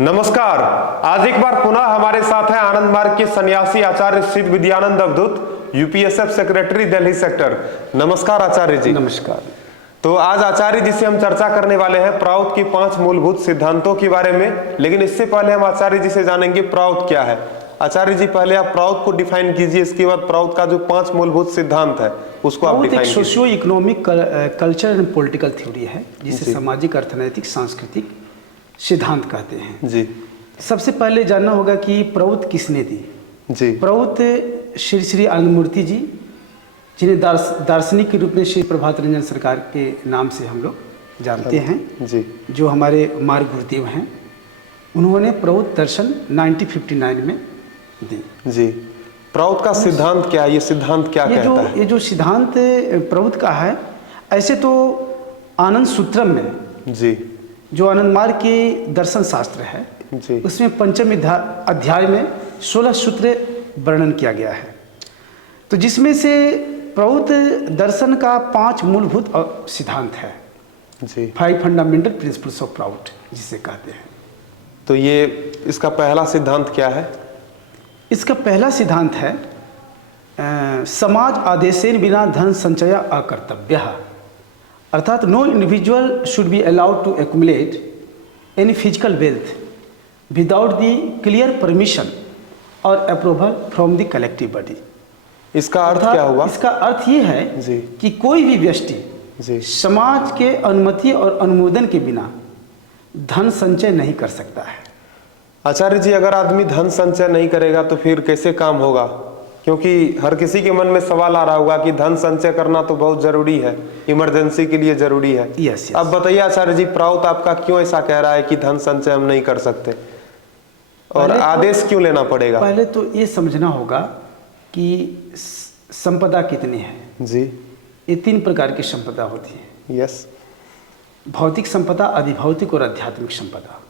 नमस्कार। आज एक बार पुनः हमारे साथ हैं आनंद मार्ग के सन्यासी आचार्य सिद्ध विद्यानंद अवधूत, यूपीएसएफ सेक्रेटरी दिल्ली सेक्टर। नमस्कार आचार्य जी। नमस्कार। तो आज आचार्य जी से हम चर्चा करने वाले हैं प्राउत की 5 मूलभूत सिद्धांतों के बारे में। लेकिन इससे पहले हम आचार्य जी से जानेंगे प्राउत क्या है। आचार्य जी पहले आप प्राउत को डिफाइन कीजिए, इसके बाद प्राउत का जो 5 मूलभूत सिद्धांत है उसको आप डिफाइन कीजिए। Socio economic culture and political theory है जिसे सामाजिक अर्थनैतिक सांस्कृतिक सिद्धांत कहते हैं जी। सबसे पहले जानना होगा कि प्राउत किसने दी जी। प्राउत श्री श्री आनंदमूर्ति जी, जिन्हें दार्शनिक के रूप में श्री प्रभात रंजन सरकार के नाम से हम लोग जानते हैं जी, जो हमारे मार्ग गुरुदेव हैं। उन्होंने प्राउत दर्शन 1959 में दी जी। प्राउत का सिद्धांत क्या है? ये सिद्धांत क्या कहता है? ये जो सिद्धांत प्राउत का है, ऐसे तो आनंद सूत्रम में जी, जो आनंद मार्ग के दर्शन शास्त्र है जी, उसमें पंचम अध्याय में 16 सूत्र वर्णन किया गया है। तो जिसमें से प्राउत दर्शन का 5 मूलभूत सिद्धांत है जी, 5 फंडामेंटल प्रिंसिपल्स ऑफ प्राउट जिसे कहते हैं। तो ये इसका पहला सिद्धांत क्या है? इसका पहला सिद्धांत है समाज आदेशेन बिना धन संचय अकर्तव्य, अर्थात no individual should be allowed to accumulate any physical wealth without the clear permission और approval from the collective body. इसका अर्थ क्या हुआ? इसका अर्थ ये है जी, कि कोई भी व्यक्ति समाज के अनुमति और अनुमोदन के बिना धन संचय नहीं कर सकता है। आचार्य जी, अगर आदमी धन संचय नहीं करेगा तो फिर कैसे काम होगा? क्योंकि हर किसी के मन में सवाल आ रहा होगा कि धन संचय करना तो बहुत जरूरी है, इमरजेंसी के लिए जरूरी है। यस। अब बताइए आचार्य जी, प्राउत आपका क्यों ऐसा कह रहा है कि धन संचय हम नहीं कर सकते और आदेश क्यों लेना पड़ेगा? पहले तो ये समझना होगा कि संपदा कितनी है जी। ये 3 प्रकार की संपदा होती है। यस। भौतिक संपदा, अधिभौतिक और आध्यात्मिक संपदा।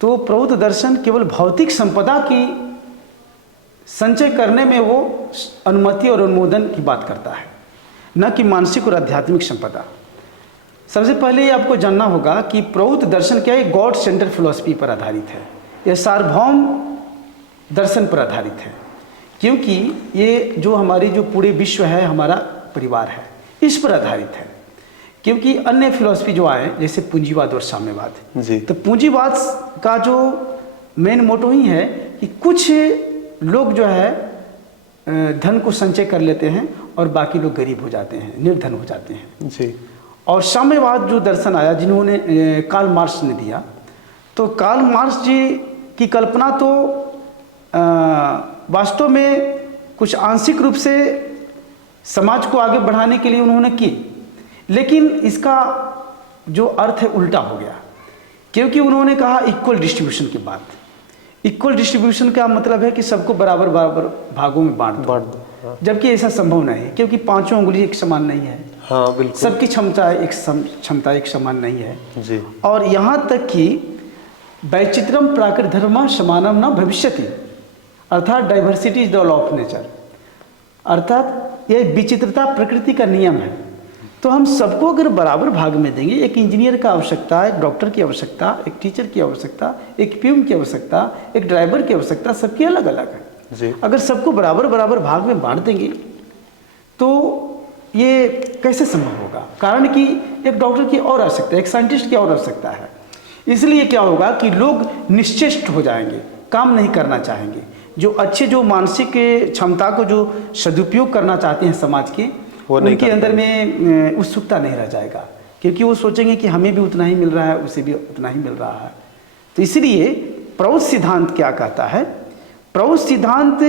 तो प्राउत दर्शन केवल भौतिक संपदा की संचय करने में वो अनुमति और अनुमोदन की बात करता है, न कि मानसिक और आध्यात्मिक संपदा। सबसे पहले आपको जानना होगा कि प्राउत दर्शन क्या है? गॉड सेंटर फिलॉसफी पर आधारित है। यह सार्वभौम दर्शन पर आधारित है, क्योंकि ये जो हमारी जो पूरे विश्व है, हमारा परिवार है, इस पर आधारित है। क्योंकि अन्य फिलॉसफी जो आए जैसे पूंजीवाद और साम्यवाद जी, तो पूंजीवाद का जो मेन मोटो ही है कि कुछ लोग जो है धन को संचय कर लेते हैं और बाकी लोग गरीब हो जाते हैं, निर्धन हो जाते हैं जी। और साम्यवाद जो दर्शन आया, जिन्होंने कार्ल मार्क्स ने दिया, तो कार्ल मार्क्स जी की कल्पना तो वास्तव में कुछ आंशिक रूप से समाज को आगे बढ़ाने के लिए उन्होंने की, लेकिन इसका जो अर्थ है उल्टा हो गया। क्योंकि उन्होंने कहा इक्वल डिस्ट्रीब्यूशन की बात। इक्वल डिस्ट्रीब्यूशन का मतलब है कि सबको बराबर बराबर भागों में बांट दो, जबकि ऐसा संभव नहीं है, क्योंकि 5 उंगली एक समान नहीं है। हाँ, बिल्कुल। सबकी क्षमता एक समान नहीं है जी। और यहाँ तक कि वैचित्रम प्राकृत धर्म समानम न भविष्यति, अर्थात diversity is the law of nature, अर्थात यह विचित्रता प्रकृति का नियम है। तो हम सबको अगर बराबर भाग में देंगे, एक इंजीनियर का आवश्यकता, एक डॉक्टर की आवश्यकता, एक टीचर की आवश्यकता, एक प्यून की आवश्यकता, एक ड्राइवर की आवश्यकता, सबकी अलग अलग है जी। अगर सबको बराबर बराबर भाग में बांट देंगे तो ये कैसे संभव होगा? कारण कि एक डॉक्टर की और आवश्यकता है, एक साइंटिस्ट की और आवश्यकता है। इसलिए क्या होगा कि लोग निश्चेष्ट हो जाएंगे, काम नहीं करना चाहेंगे। जो अच्छे, जो मानसिक क्षमता को जो सदुपयोग करना चाहते हैं समाज के, उनके अंदर में उत्सुकता नहीं रह जाएगा, क्योंकि वो सोचेंगे कि हमें भी उतना ही मिल रहा है, उसे भी उतना ही मिल रहा है। तो इसलिए प्राउत सिद्धांत क्या कहता है? प्राउत सिद्धांत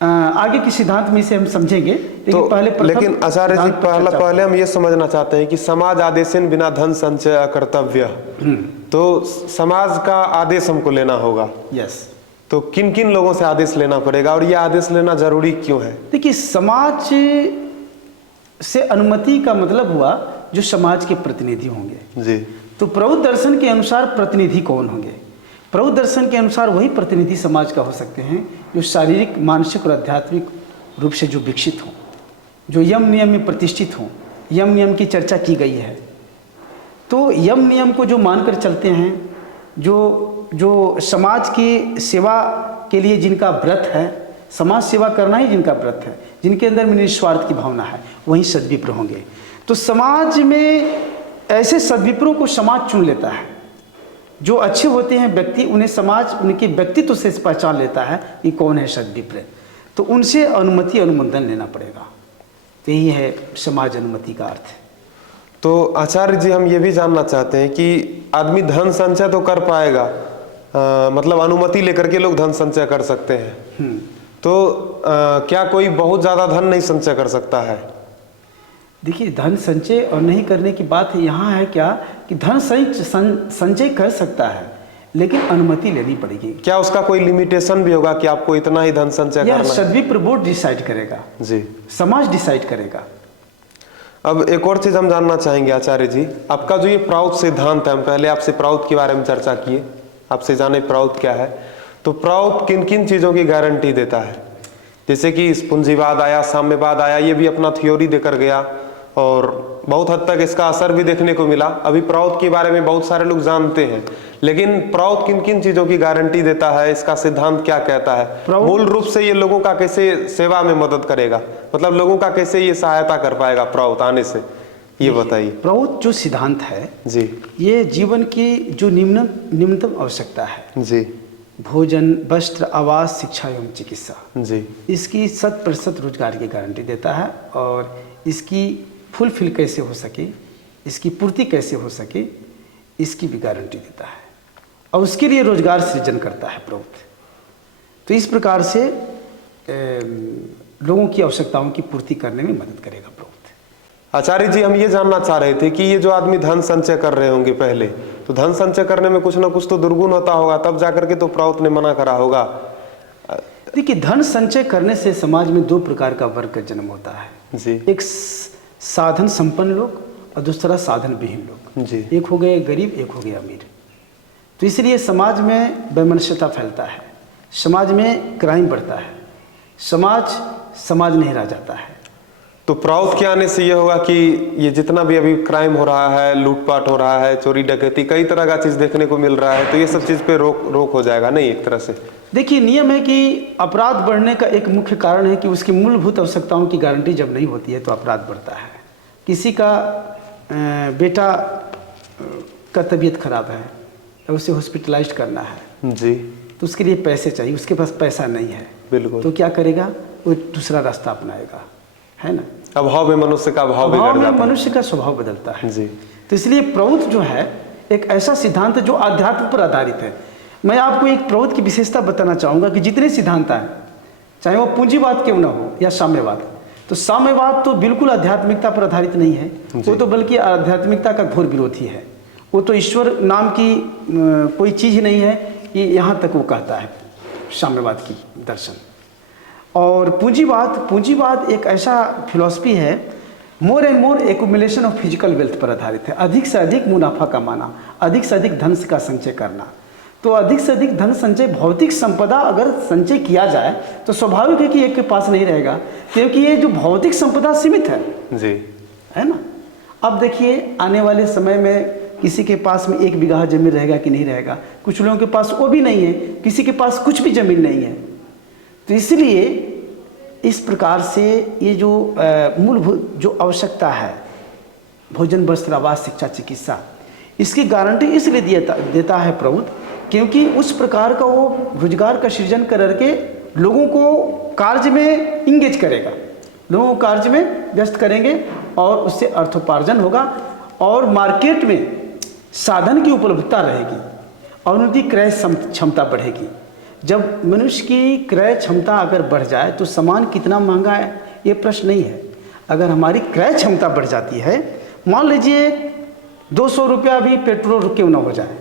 आगे के सिद्धांत में से हम समझेंगे, लेकिन आचार्य जी पहले हम ये समझना चाहते हैं कि समाज आदेशन बिना धन संचय अकर्तव्य, तो समाज का आदेश हमको लेना होगा। यस। तो किन किन लोगों से आदेश लेना पड़ेगा और ये आदेश लेना जरूरी क्यों है? देखिए, समाज से अनुमति का मतलब हुआ जो समाज के प्रतिनिधि होंगे जी। तो प्राउत दर्शन के अनुसार प्रतिनिधि कौन होंगे? प्राउत दर्शन के अनुसार वही प्रतिनिधि समाज का हो सकते हैं जो शारीरिक, मानसिक और आध्यात्मिक रूप से जो विकसित हों, जो यम नियम में प्रतिष्ठित हों। यम नियम की चर्चा की गई है। तो यम नियम को जो मानकर चलते हैं जो समाज की सेवा के लिए जिनका व्रत है, समाज सेवा करना ही जिनका व्रत है, जिनके अंदर में निस्वार्थ की भावना है, वही सद्विप्र होंगे। तो समाज में ऐसे सद्विप्रों को समाज चुन लेता है। जो अच्छे होते हैं व्यक्ति, उन्हें समाज उनके व्यक्तित्व से पहचान लेता है कि कौन है सद्विप्र, तो उनसे अनुमति अनुमोदन लेना पड़ेगा। तो यही है समाज अनुमति का अर्थ। तो आचार्य जी, हम ये भी जानना चाहते हैं कि आदमी धन संचय तो कर पाएगा, मतलब अनुमति लेकर के लोग धन संचय कर सकते हैं, तो क्या कोई बहुत ज़्यादा धन नहीं संचय कर सकता है? देखिए, धन संचय और नहीं करने की बात यहाँ है क्या कि धन संचय कर सकता है, लेकिन अनुमति लेनी पड़ेगी। क्या उसका कोई लिमिटेशन भी होगा कि आपको इतना ही धन संचय करना है? सद्विप्र बोर्ड डिसाइड करेगा जी, समाज डिसाइड करेगा। अब एक और चीज हम जानना चाहेंगे आचार्य जी, आपका जो ये प्राउत सिद्धांत है, हम पहले आपसे प्राउत के बारे में चर्चा किए, आपसे जाने प्राउत क्या है। तो प्राउत किन किन चीजों की गारंटी देता है? जैसे कि पूंजीवाद आया, साम्यवाद आया, ये भी अपना थ्योरी देकर गया और बहुत हद तक इसका असर भी देखने को मिला। अभी प्राउत के बारे में बहुत सारे लोग जानते हैं, लेकिन प्राउत किन किन चीजों की गारंटी देता है, इसका सिद्धांत क्या कहता है? मूल रूप से ये लोगों का कैसे सेवा में मदद करेगा, मतलब लोगों का कैसे ये सहायता कर पाएगा प्राउत आने से, ये बताइए। प्राउत जो सिद्धांत है जी, ये जीवन की जो निम्नतम आवश्यकता है जी, भोजन, वस्त्र, आवास, शिक्षा एवं चिकित्सा, जी, इसकी 100% रोजगार की गारंटी देता है। और इसकी फुलफिल कैसे हो सके, इसकी पूर्ति कैसे हो सके, इसकी भी गारंटी देता है, और उसके लिए रोजगार सृजन करता है प्राउत। तो इस प्रकार से लोगों की आवश्यकताओं की पूर्ति करने में मदद करेगा प्राउत। आचार्य जी, हम ये जानना चाह रहे थे कि ये जो आदमी धन संचय कर रहे होंगे पहले, तो धन संचय करने में कुछ ना कुछ तो दुर्गुण होता होगा, तब जाकर के तो प्राउत ने मना करा होगा। देखिए, धन संचय करने से समाज में दो प्रकार का वर्ग का जन्म होता है जी, एक साधन संपन्न लोग और दूसरा साधन विहीन लोग। जी, एक हो गए गरीब, एक हो गए अमीर। तो इसलिए समाज में वैमनस्यता फैलता है, समाज में क्राइम बढ़ता है, समाज नहीं रह जाता है। तो प्राउत के आने से ये होगा कि ये जितना भी अभी क्राइम हो रहा है, लूटपाट हो रहा है, चोरी डकैती, कई तरह का चीज देखने को मिल रहा है, तो ये सब चीज पे रोक हो जाएगा नहीं एक तरह से? देखिए, नियम है कि अपराध बढ़ने का एक मुख्य कारण है कि उसकी मूलभूत आवश्यकताओं की गारंटी जब नहीं होती है तो अपराध बढ़ता है। किसी का बेटा का तबीयत खराब है, उसे हॉस्पिटलाइज करना है जी, तो उसके लिए पैसे चाहिए, उसके पास पैसा नहीं है, बिल्कुल, तो क्या करेगा? वो दूसरा रास्ता अपनाएगा, है ना। अभाव में मनुष्य का भाव बिगड़ जाता है, मनुष्य का स्वभाव बदलता है जी। तो इसलिए प्राउत जो है एक ऐसा सिद्धांत है जो आध्यात्म पर आधारित है। मैं आपको एक प्राउत की विशेषता बताना चाहूँगा कि जितने सिद्धांत हैं, चाहे वो पूंजीवाद क्यों ना हो या साम्यवाद, तो साम्यवाद तो बिल्कुल आध्यात्मिकता पर आधारित नहीं है, वो तो बल्कि आध्यात्मिकता का घोर विरोधी है। वो तो ईश्वर नाम की कोई चीज़ नहीं है, ये यहाँ तक वो कहता है साम्यवाद की दर्शन। और पूंजीवाद एक ऐसा फिलॉसफी है, more and more accumulation of physical wealth पर आधारित है। अधिक से अधिक मुनाफा कमाना, अधिक से अधिक धन का संचय करना। तो अधिक से अधिक धन संचय, भौतिक संपदा अगर संचय किया जाए तो स्वाभाविक है कि एक के पास नहीं रहेगा, क्योंकि ये जो भौतिक संपदा सीमित है जी, है ना। अब देखिए, आने वाले समय में किसी के पास में 1 बीघा जमीन रहेगा कि नहीं रहेगा, कुछ लोगों के पास वो भी नहीं है, किसी के पास कुछ भी जमीन नहीं है। तो इसलिए इस प्रकार से ये जो मूलभूत जो आवश्यकता है, भोजन, वस्त्र, आवास, शिक्षा, चिकित्सा, इसकी गारंटी इसलिए देता है प्राउत, क्योंकि उस प्रकार का वो रोजगार का सृजन करके लोगों को कार्य में इंगेज करेगा, लोगों को कार्य में व्यस्त करेंगे और उससे अर्थोपार्जन होगा और मार्केट में साधन की उपलब्धता रहेगी और उनकी क्रय क्षमता बढ़ेगी। जब मनुष्य की क्रय क्षमता अगर बढ़ जाए तो सामान कितना महंगा है ये प्रश्न नहीं है। अगर हमारी क्रय क्षमता बढ़ जाती है, मान लीजिए 200 रुपया भी पेट्रोल क्यों ना हो जाए,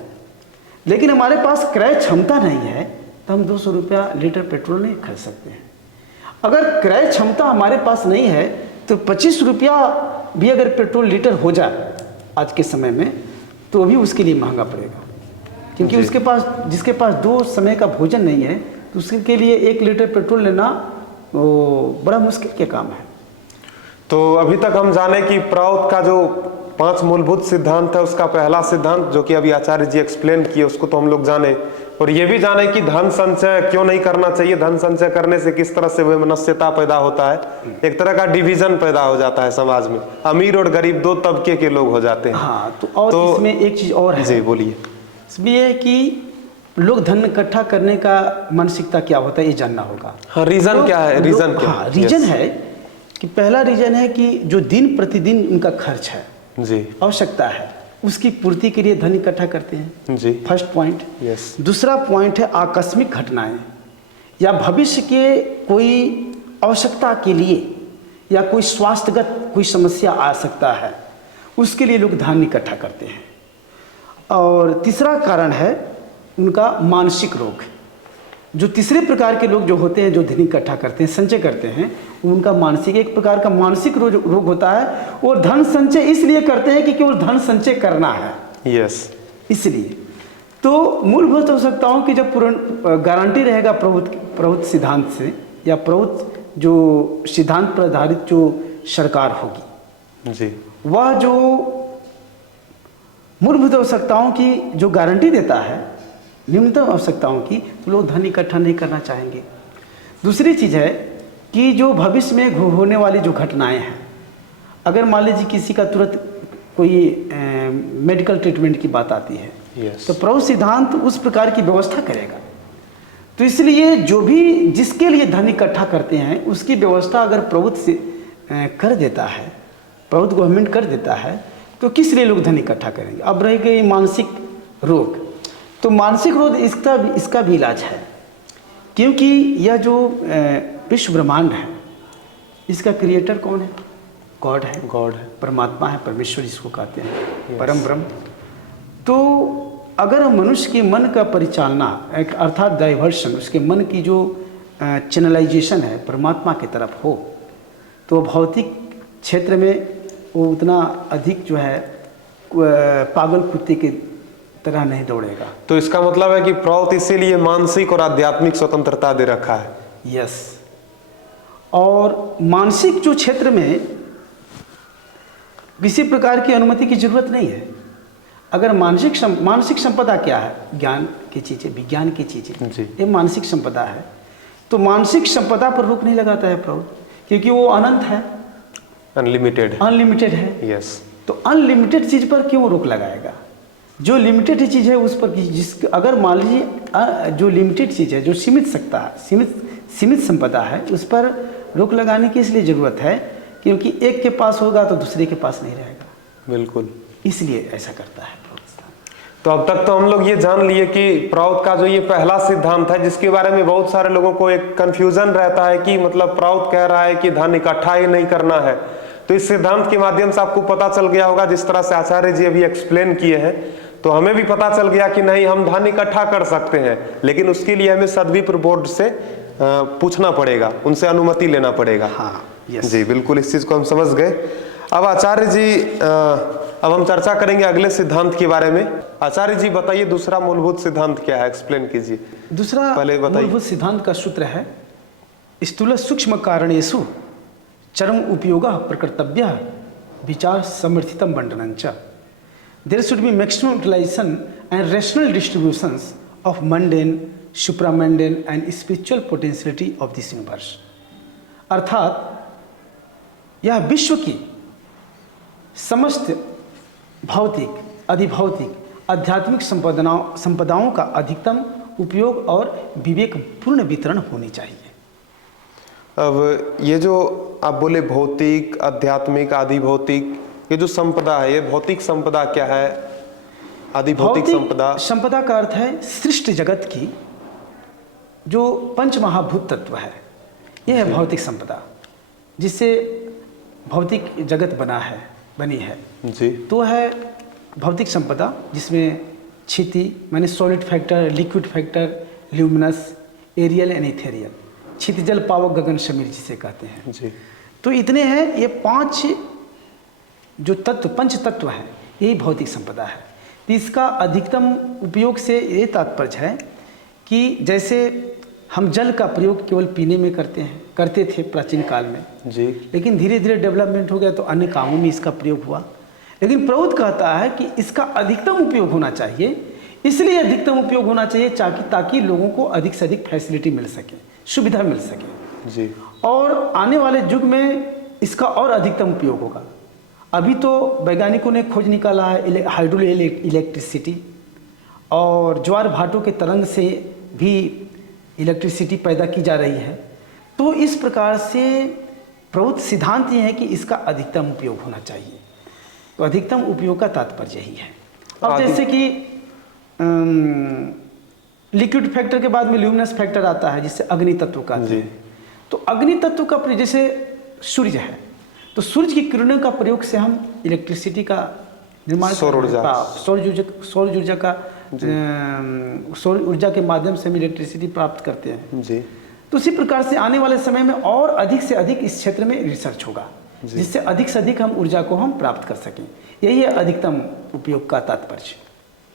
लेकिन हमारे पास क्रय क्षमता नहीं है तो हम 200 रुपया लीटर पेट्रोल नहीं खरीद सकते हैं। अगर क्रय क्षमता हमारे पास नहीं है तो 25 रुपया भी अगर पेट्रोल लीटर हो जाए आज के समय में तो भी उसके लिए महंगा पड़ेगा, क्योंकि उसके पास, जिसके पास 2 समय का भोजन नहीं है तो उसके लिए 1 लीटर पेट्रोल लेना बड़ा मुश्किल के काम है। तो अभी तक हम जाने कि प्राउत का जो 5 मूलभूत सिद्धांत है, उसका पहला सिद्धांत जो कि अभी आचार्य जी एक्सप्लेन किए उसको तो हम लोग जाने, और ये भी जाने कि धन संचय क्यों नहीं करना चाहिए, धन संचय करने से किस तरह से वैमनस्यता पैदा होता है, एक तरह का डिवीजन पैदा हो जाता है समाज में, अमीर और गरीब 2 तबके के लोग हो जाते हैं। हाँ, तो इसमें एक चीज और है। जी बोलिए। इसमें यह है कि लोग धन इकट्ठा करने का मानसिकता क्या होता है ये जानना होगा। हाँ, रीजन क्या है, रीजन क्या? हाँ, रीजन है कि पहला रीजन है कि जो दिन प्रतिदिन उनका खर्च है, जी, आवश्यकता है, उसकी पूर्ति के लिए धन इकट्ठा करते हैं। जी, फर्स्ट पॉइंट। यस। दूसरा पॉइंट है आकस्मिक घटनाएं या भविष्य के कोई आवश्यकता के लिए या कोई स्वास्थ्यगत कोई समस्या आ सकता है, उसके लिए लोग धन इकट्ठा करते हैं। और तीसरा कारण है उनका मानसिक रोग। जो तीसरे प्रकार के लोग जो होते हैं जो धन इकट्ठा करते हैं, संचय करते हैं, उनका मानसिक एक प्रकार का मानसिक रोग होता है, और धन संचय इसलिए करते हैं कि केवल धन संचय करना है, यस, इसलिए। तो मूलभूत आवश्यकताओं की जब पूर्ण गारंटी रहेगा प्रभुत्व सिद्धांत से, या प्रभुत्व जो सिद्धांत पर आधारित जो सरकार होगी, जी, वह जो मूलभूत आवश्यकताओं की जो गारंटी देता है, न्यूनतम आवश्यकताओं की, तो लोग धन इकट्ठा नहीं करना चाहेंगे। दूसरी चीज़ है कि जो भविष्य में होने वाली जो घटनाएं हैं, अगर मान लीजिए किसी का तुरंत कोई मेडिकल ट्रीटमेंट की बात आती है, yes. तो प्रभु सिद्धांत उस प्रकार की व्यवस्था करेगा। तो इसलिए जो भी जिसके लिए धन इकट्ठा करते हैं उसकी व्यवस्था अगर प्रभुत्व से कर देता है, प्रभुत्व गवर्नमेंट कर देता है, तो किस लिए लोग धन इकट्ठा करेंगे। अब रह गई मानसिक रोग, तो मानसिक रोग इसका भी इलाज है, क्योंकि यह जो विश्व ब्रह्मांड है इसका क्रिएटर कौन है? गॉड है, गॉड है, परमात्मा है, परमेश्वर जिसको कहते हैं, परम ब्रह्म। तो अगर मनुष्य के मन का परिचालना अर्थात डाइवर्शन, उसके मन की जो चैनलाइजेशन है परमात्मा की तरफ हो, तो भौतिक क्षेत्र में वो उतना अधिक जो है पागल कुत्ते की तरह नहीं दौड़ेगा। तो इसका मतलब है कि प्रौत इसीलिए मानसिक और आध्यात्मिक स्वतंत्रता दे रखा है। यस। और मानसिक जो क्षेत्र में किसी प्रकार की अनुमति की जरूरत नहीं है। अगर मानसिक संपदा क्या है? ज्ञान की चीजें, विज्ञान की चीजें, ये मानसिक संपदा है। तो मानसिक संपदा पर रोक नहीं लगाता है प्रभु, क्योंकि वो अनंत है, अनलिमिटेड है। यस। तो अनलिमिटेड चीज पर क्यों रोक लगाएगा? जो लिमिटेड चीज है उस पर अगर मान लीजिए जो लिमिटेड चीज है, जो सीमित संपदा है, उस पर रोक लगाने की इसलिए जरूरत है क्योंकि एक के पास होगा तो दूसरे के पास नहीं रहेगा। बिल्कुल, इसलिए ऐसा करता है। तो अब तक तो हम लोग ये जान लिए कि प्राउत का जो ये पहला सिद्धांत है, जिसके बारे में बहुत सारे लोगों को एक कंफ्यूजन रहता है कि मतलब प्राउत कह रहा है कि धन इकट्ठा ही नहीं करना है। तो इस सिद्धांत के माध्यम से आपको पता चल गया होगा, जिस तरह से आचार्य जी अभी एक्सप्लेन किए हैं, तो हमें भी पता चल गया कि नहीं, हम धन इकट्ठा कर सकते हैं, लेकिन उसके लिए हमें सदविप्र बोर्ड से पूछना पड़ेगा, उनसे अनुमति लेना पड़ेगा। हाँ, यस। जी बिल्कुल, इस चीज को हम समझ गए। अब आचार्य जी अब हम चर्चा करेंगे अगले सिद्धांत के बारे में। आचार्य जी बताइए दूसरा मूलभूत सिद्धांत क्या है, एक्सप्लेन कीजिए। दूसरा पहले बताइए। मूलभूत सिद्धांत का सूत्र है स्थूल सूक्ष्म कारणेषु चरम उपयोग प्रकर्तव्य विचार समर्थितम बंटनंच। There should be maximum utilization and rational distributions of mundane, supramundane and spiritual potentiality of this universe. अर्थात यह विश्व की समस्त भौतिक, अधिभौतिक, आध्यात्मिक संपदाओं का अधिकतम उपयोग और विवेकपूर्ण वितरण होनी चाहिए। अब ये जो आप बोले भौतिक, आध्यात्मिक, आधिभौतिक, ये जो संपदा है, ये भौतिक संपदा क्या है? आधिभौतिक संपदा का अर्थ है सृष्टि जगत की जो पंच महाभूत तत्व है, यह है भौतिक संपदा, जिससे भौतिक जगत बनी है जी। तो है भौतिक संपदा, जिसमें क्षिति माने solid factor, liquid factor, luminous, aerial and ethereal, क्षितिजल, पावक, गगन, समीर जिसे कहते हैं जी। तो इतने हैं, ये 5 जो तत्व, पंच तत्व हैं, यही भौतिक संपदा है। तो इसका अधिकतम उपयोग से ये तात्पर्य है कि जैसे हम जल का प्रयोग केवल पीने में करते थे प्राचीन काल में जी, लेकिन धीरे धीरे डेवलपमेंट हो गया तो अन्य कामों में इसका प्रयोग हुआ। लेकिन प्रौद्ध कहता है कि इसका अधिकतम उपयोग होना चाहिए। इसलिए अधिकतम उपयोग होना चाहिए ताकि लोगों को अधिक से अधिक फैसिलिटी मिल सके, सुविधा मिल सके जी। और आने वाले युग में इसका और अधिकतम उपयोग होगा। अभी तो वैज्ञानिकों ने खोज निकाला है हाइड्रो इलेक्ट्रिसिटी, और ज्वार भाटों के तरंग से भी इलेक्ट्रिसिटी पैदा की जा रही है। तो इस प्रकार से प्रौद्ध सिद्धांत ये है कि इसका अधिकतम उपयोग होना चाहिए। तो अधिकतम उपयोग का तात्पर्य यही है। अब जैसे कि लिक्विड फैक्टर के बाद में ल्यूमिनस फैक्टर आता है, जिससे अग्नि तत्व का है। तो अग्नि तत्व का जैसे सूर्य है, तो सूर्य की किरणों का प्रयोग से हम इलेक्ट्रिसिटी का निर्माण, सौर ऊर्जा के माध्यम से हम इलेक्ट्रिसिटी प्राप्त करते हैं जी। तो उसी प्रकार से आने वाले समय में और अधिक से अधिक इस क्षेत्र में रिसर्च होगा, जिससे अधिक से अधिक हम ऊर्जा को हम प्राप्त कर सकें। यही है अधिकतम उपयोग का तात्पर्य।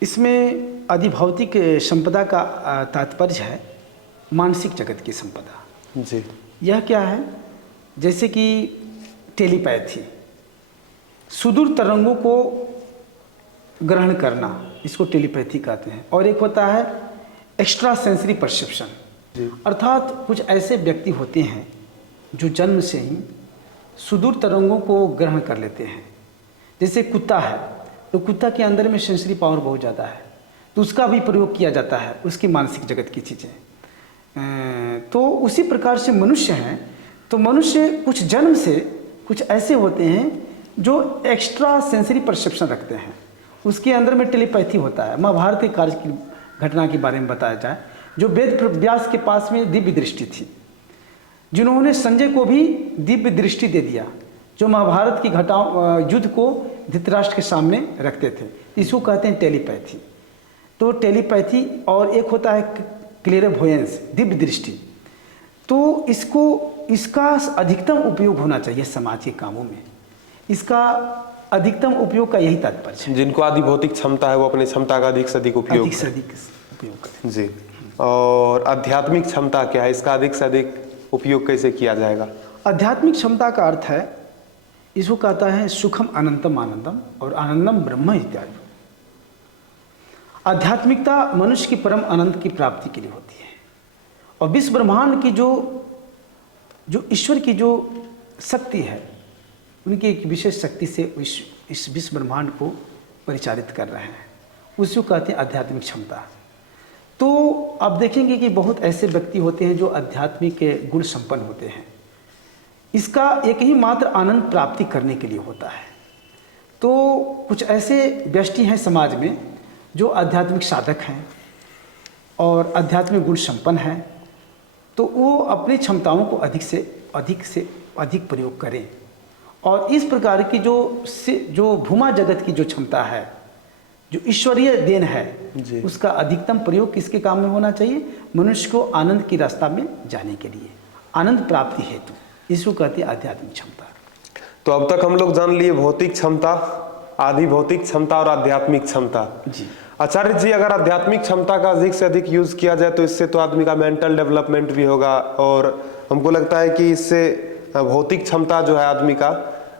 इसमें अधिभौतिक संपदा का तात्पर्य है मानसिक जगत की संपदा जी। यह क्या है? जैसे कि टेलीपैथी, सुदूर तरंगों को ग्रहण करना, इसको टेलीपैथी कहते हैं। और एक होता है एक्स्ट्रा सेंसरी परसेप्शन, अर्थात कुछ ऐसे व्यक्ति होते हैं जो जन्म से ही सुदूर तरंगों को ग्रहण कर लेते हैं। जैसे कुत्ता है, तो कुत्ता के अंदर में सेंसरी पावर बहुत ज़्यादा है, तो उसका भी प्रयोग किया जाता है उसकी मानसिक जगत की चीज़ें। तो उसी प्रकार से मनुष्य हैं, तो मनुष्य कुछ जन्म से कुछ ऐसे होते हैं जो एक्स्ट्रा सेंसरी परसेप्शन रखते हैं, उसके अंदर में टेलीपैथी होता है। महाभारत के कार्य की घटना के बारे में बताया जाए, जो वेद व्यास के पास में दिव्य दृष्टि थी, जिन्होंने संजय को भी दिव्य दृष्टि दे दिया, जो महाभारत की युद्ध को धृतराष्ट्र के सामने रखते थे। इसको कहते हैं टेलीपैथी। तो टेलीपैथी, और एक होता है क्लेयरवॉयंस, दिव्य दृष्टि। तो इसका अधिकतम उपयोग होना चाहिए समाज के कामों में। इसका अधिकतम उपयोग का यही तात्पर्य है। जिनको अधिभौतिक क्षमता है वो अपनी क्षमता का अधिक से अधिक उपयोग करें। जी। और आध्यात्मिक क्षमता क्या है? इसका अधिक से अधिक उपयोग कैसे किया जाएगा? आध्यात्मिक क्षमता का अर्थ है, इसको कहता है सुखम अनंतम आनंदम और आनंदम ब्रह्म इत्यादि। आध्यात्मिकता मनुष्य की परम आनंद की प्राप्ति के लिए होती है, और विश्व ब्रह्मांड की जो ईश्वर की जो शक्ति है, उनकी एक विशेष शक्ति से इस विश्व ब्रह्मांड को परिचालित कर रहे हैं, उसको कहते हैं आध्यात्मिक क्षमता। तो आप देखेंगे कि बहुत ऐसे व्यक्ति होते हैं जो आध्यात्मिक गुण संपन्न होते हैं। इसका एक ही मात्र आनंद प्राप्ति करने के लिए होता है। तो कुछ ऐसे व्यक्ति हैं समाज में जो आध्यात्मिक साधक हैं और आध्यात्मिक गुण संपन्न हैं, तो वो अपनी क्षमताओं को अधिक से अधिक प्रयोग करें, और इस प्रकार की जो भूमा जगत की जो क्षमता है, जो ईश्वरीय देन है, उसका अधिकतम प्रयोग किसके काम में होना चाहिए? मनुष्य को आनंद की रास्ता में जाने के लिए, आनंद प्राप्ति हेतु। इसको कहते हैं आध्यात्मिक क्षमता। तो अब तक हम लोग जान लिए भौतिक क्षमता, आधिभौतिक क्षमता और आध्यात्मिक क्षमता। जी आचार्य जी, अगर आध्यात्मिक क्षमता का अधिक से अधिक यूज किया जाए तो इससे तो आदमी का मेंटल डेवलपमेंट भी होगा, और हमको लगता है कि इससे भौतिक क्षमता जो है आदमी का,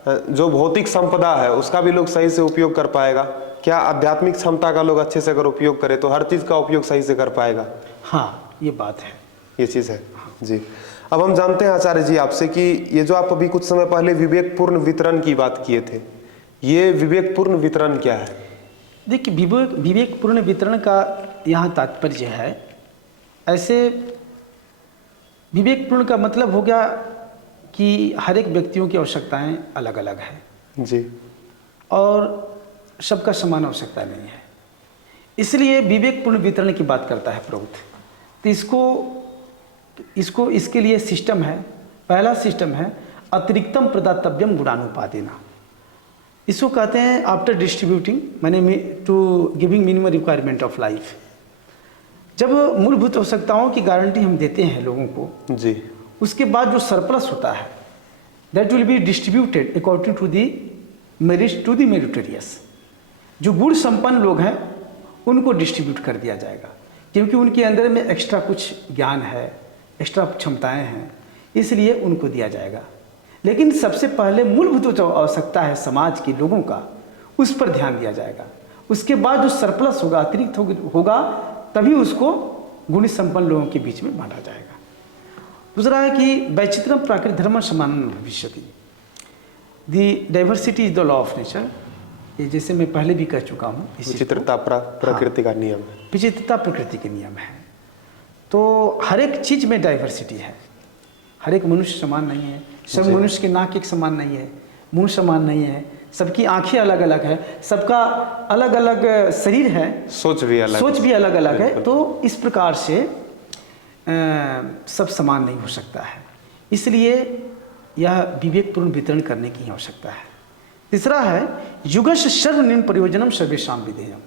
जो भौतिक संपदा है उसका भी लोग सही से उपयोग कर पाएगा। क्या आध्यात्मिक क्षमता का लोग अच्छे से अगर उपयोग करे तो हर चीज का उपयोग सही से कर पाएगा? हाँ, ये बात है, ये चीज है जी। अब हम जानते हैं आचार्य जी आपसे कि ये जो आप अभी कुछ समय पहले विवेकपूर्ण वितरण की बात किए थे, ये विवेकपूर्ण वितरण क्या है? देखिए, विवेकपूर्ण वितरण का यहाँ तात्पर्य है, ऐसे विवेकपूर्ण का मतलब हो गया कि हर एक व्यक्तियों की आवश्यकताएं अलग अलग हैं जी, और सबका समान आवश्यकता नहीं है, इसलिए विवेकपूर्ण वितरण की बात करता है प्रौद्ध। तो इसके लिए सिस्टम है। पहला सिस्टम है अतिरिक्तम प्रदातव्यम गुणानुपादेना। इसको कहते हैं आफ्टर डिस्ट्रीब्यूटिंग माने to giving minimum requirement of life. जब मूलभूत आवश्यकताओं की गारंटी हम देते हैं लोगों को जी, उसके बाद जो सरप्लस होता है that will be distributed according to the merit to the meritorious. जो गुण संपन्न लोग हैं उनको डिस्ट्रीब्यूट कर दिया जाएगा, क्योंकि उनके अंदर में एक्स्ट्रा कुछ ज्ञान है, एक्स्ट्रा क्षमताएं हैं, इसलिए उनको दिया जाएगा। लेकिन सबसे पहले मूलभूत जो आवश्यकता है समाज के लोगों का, उस पर ध्यान दिया जाएगा। उसके बाद जो सरप्लस होगा, अतिरिक्त होगा, तभी उसको गुणी संपन्न लोगों के बीच में बांटा जाएगा। दूसरा है कि वैचित्रम प्राकृत धर्म समानम भविष्यति, the diversity is the law of nature. ये जैसे मैं पहले भी कह चुका हूँ, विचित्रता प्रकृति का नियम है। विचित्रता प्रकृति के नियम है। तो हर एक चीज में डाइवर्सिटी है, हर एक मनुष्य समान नहीं है, सब मनुष्य के नाक एक समान नहीं है, मुंह समान नहीं है, सबकी आंखें अलग अलग है, सबका अलग अलग शरीर है, सोच भी अलग अलग है। तो इस प्रकार से सब समान नहीं हो सकता है, इसलिए यह विवेकपूर्ण वितरण करने की आवश्यकता है। तीसरा है युगश सर्वनिम्न प्रयोजनम सर्वेषां विधेयम,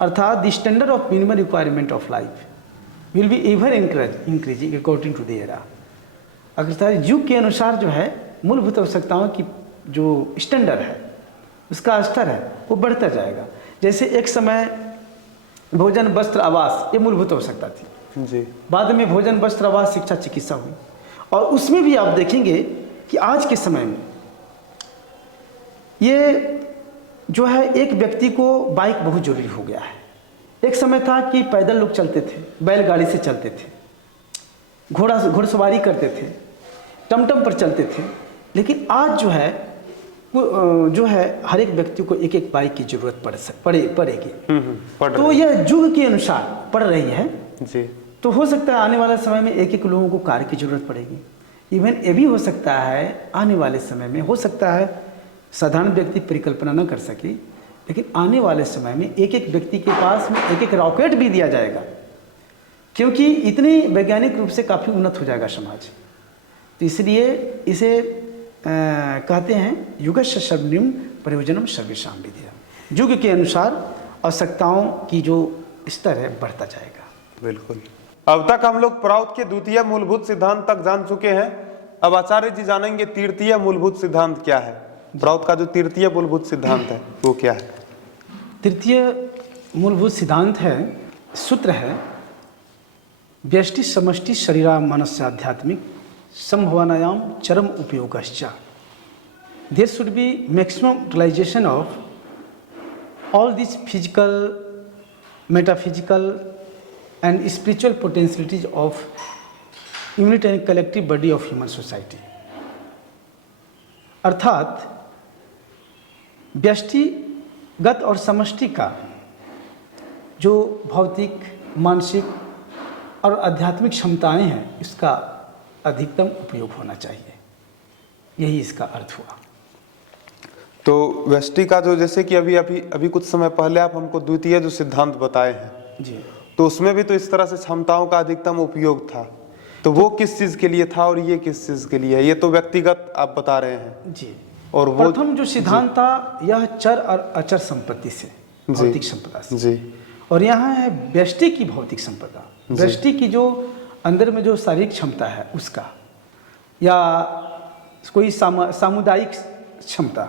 अर्थात the standard of minimum requirement of life will be ever increasing according to the era. अर्थात युग के अनुसार जो है मूलभूत आवश्यकताओं की जो स्टैंडर्ड है, उसका स्तर है, वो बढ़ता जाएगा। जैसे एक समय भोजन वस्त्र आवास ये मूलभूत आवश्यकता थी जी, बाद में भोजन वस्त्र आवास शिक्षा चिकित्सा हुई, और उसमें भी आप देखेंगे कि आज के समय में ये जो है एक व्यक्ति को बाइक बहुत जरूरी हो गया है। एक समय था कि पैदल लोग चलते थे, बैलगाड़ी से चलते थे, घुड़सवारी करते थे, टमटम पर चलते थे, लेकिन आज जो है हर एक व्यक्ति को एक एक बाइक की जरूरत पड़ेगी। तो यह युग के अनुसार पड़ रही है जी। तो हो सकता है आने वाले समय में एक एक लोगों को कार की जरूरत पड़ेगी। इवन ये भी हो सकता है आने वाले समय में, हो सकता है साधारण व्यक्ति परिकल्पना न कर सके, लेकिन आने वाले समय में एक एक व्यक्ति के पास में एक एक रॉकेट भी दिया जाएगा, क्योंकि इतनी वैज्ञानिक रूप से काफ़ी उन्नत हो जाएगा समाज। तो इसलिए इसे कहते हैं युगस्य सर्वनिम्न प्रयोजनम सर्वेषां विधेयम, युग के अनुसार आवश्यकताओं की जो स्तर है बढ़ता जाएगा। बिल्कुल। अब तक हम लोग प्राउत के द्वितीय मूलभूत सिद्धांत तक जान चुके हैं। अब आचार्य जी जानेंगे तृतीय मूलभूत सिद्धांत क्या है। प्राउत का जो तृतीय मूलभूत सिद्धांत है वो क्या है? तृतीय मूलभूत सिद्धांत है, सूत्र है, व्यष्टि समष्टि शरीरा मनस्य आध्यात्मिक संभवनायाम चरम उपयोगश्च। There should be maximum realization of all this physical, metaphysical and spiritual potentialities of unit and collective body of human society. अर्थात व्यष्टिगत और समष्टि का जो भौतिक, मानसिक और आध्यात्मिक क्षमताएं हैं, इसका अधिकतम उपयोग होना चाहिए, यही इसका अर्थ हुआ। तो व्यष्टि का जो, जैसे कि अभी कुछ समय पहले आप हमको द्वितीय जो सिद्धांत बताए हैं जी, तो उसमें भी तो इस तरह से क्षमताओं का अधिकतम उपयोग था, तो वो किस चीज के लिए था और ये किस चीज के लिए है? ये तो व्यक्तिगत आप बता रहे हैं जी। और वो प्रथम जो सिद्धांत था यह चर और अचर संपत्ति से, भौतिक संपदा से जी, और यहाँ है व्यष्टि की भौतिक संपदा, व्यष्टि की जो अंदर में जो शारीरिक क्षमता है उसका, या कोई सामुदायिक क्षमता,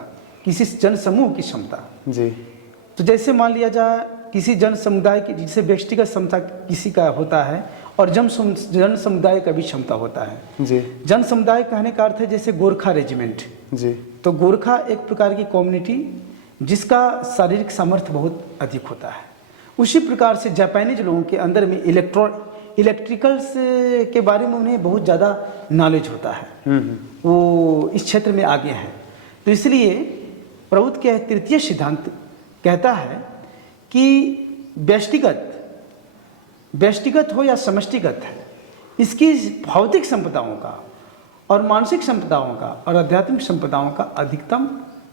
किसी जन समूह की क्षमता जी। तो जैसे मान लिया जाए किसी जन समुदाय की, जिसे व्यक्तिगत क्षमता किसी का होता है और जन समुदाय का भी क्षमता होता है जी। जन समुदाय कहने का अर्थ है जैसे गोरखा रेजिमेंट जी, तो गोरखा एक प्रकार की कम्युनिटी जिसका शारीरिक सामर्थ्य बहुत अधिक होता है। उसी प्रकार से जापानीज लोगों के अंदर में इलेक्ट्रिकल्स के बारे में उन्हें बहुत ज़्यादा नॉलेज होता है, वो इस क्षेत्र में आगे हैं। तो इसलिए प्रभुत्व के तृतीय सिद्धांत कहता है कि व्यष्टिगत हो या समष्टिगत है, इसकी भौतिक संपदाओं का और मानसिक संपदाओं का और आध्यात्मिक संपदाओं का अधिकतम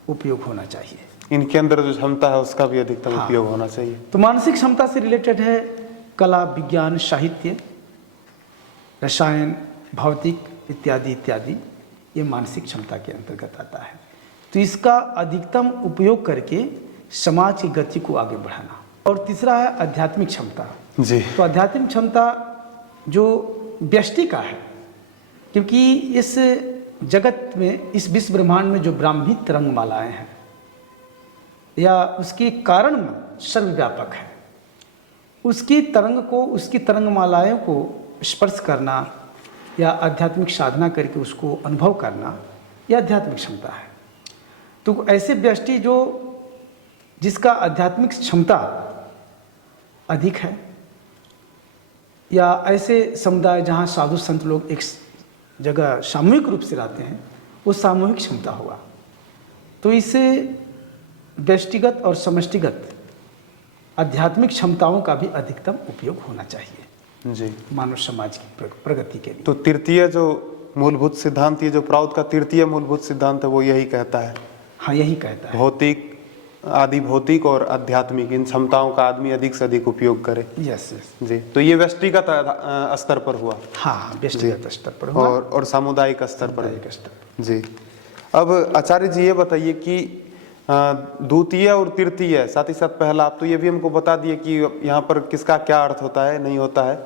उपयोग होना चाहिए। इनके अंदर जो क्षमता है उसका भी अधिकतम उपयोग होना चाहिए। तो मानसिक क्षमता से रिलेटेड है कला, विज्ञान, साहित्य, रसायन, भौतिक इत्यादि इत्यादि, ये मानसिक क्षमता के अंतर्गत आता है। तो इसका अधिकतम उपयोग करके समाज की गति को आगे बढ़ाना। और तीसरा है आध्यात्मिक क्षमता जी। तो आध्यात्मिक क्षमता जो व्यष्टि का है, क्योंकि इस जगत में, इस विश्व ब्रह्मांड में जो ब्राह्मी तरंग मालाएँ हैं या उसकी कारण सर्वव्यापक है, उसकी तरंग को, उसकी तरंग मालाओं को स्पर्श करना या आध्यात्मिक साधना करके उसको अनुभव करना, यह आध्यात्मिक क्षमता है। तो ऐसे व्यष्टि जो जिसका आध्यात्मिक क्षमता अधिक है, या ऐसे समुदाय जहाँ साधु संत लोग एक जगह सामूहिक रूप से रहते हैं, वो सामूहिक क्षमता हुआ। तो इससे व्यष्टिगत और समष्टिगत आध्यात्मिक क्षमताओं का भी अधिकतम उपयोग होना चाहिए जी, मानव समाज की प्रगति के लिए। तो तृतीय जो मूलभूत सिद्धांत, ये जो प्राउद का तृतीय मूलभूत सिद्धांत है, वो यही कहता है। हाँ, यही कहता है। भौतिक, आदि भौतिक और आध्यात्मिक, इन क्षमताओं का आदमी अधिक से अधिक उपयोग करे। यस यस जी, तो ये व्यक्तिगत स्तर पर हुआ। हाँ, व्यक्तिगत स्तर पर हुआ और सामुदायिक स्तर पर। सामुदायिक स्तर पर। जी, अब आचार्य जी ये बताइए कि द्वितीय और तृतीय, साथ ही साथ पहला, आप तो ये भी हमको बता दिए कि यहाँ पर किसका क्या अर्थ होता है, नहीं होता है।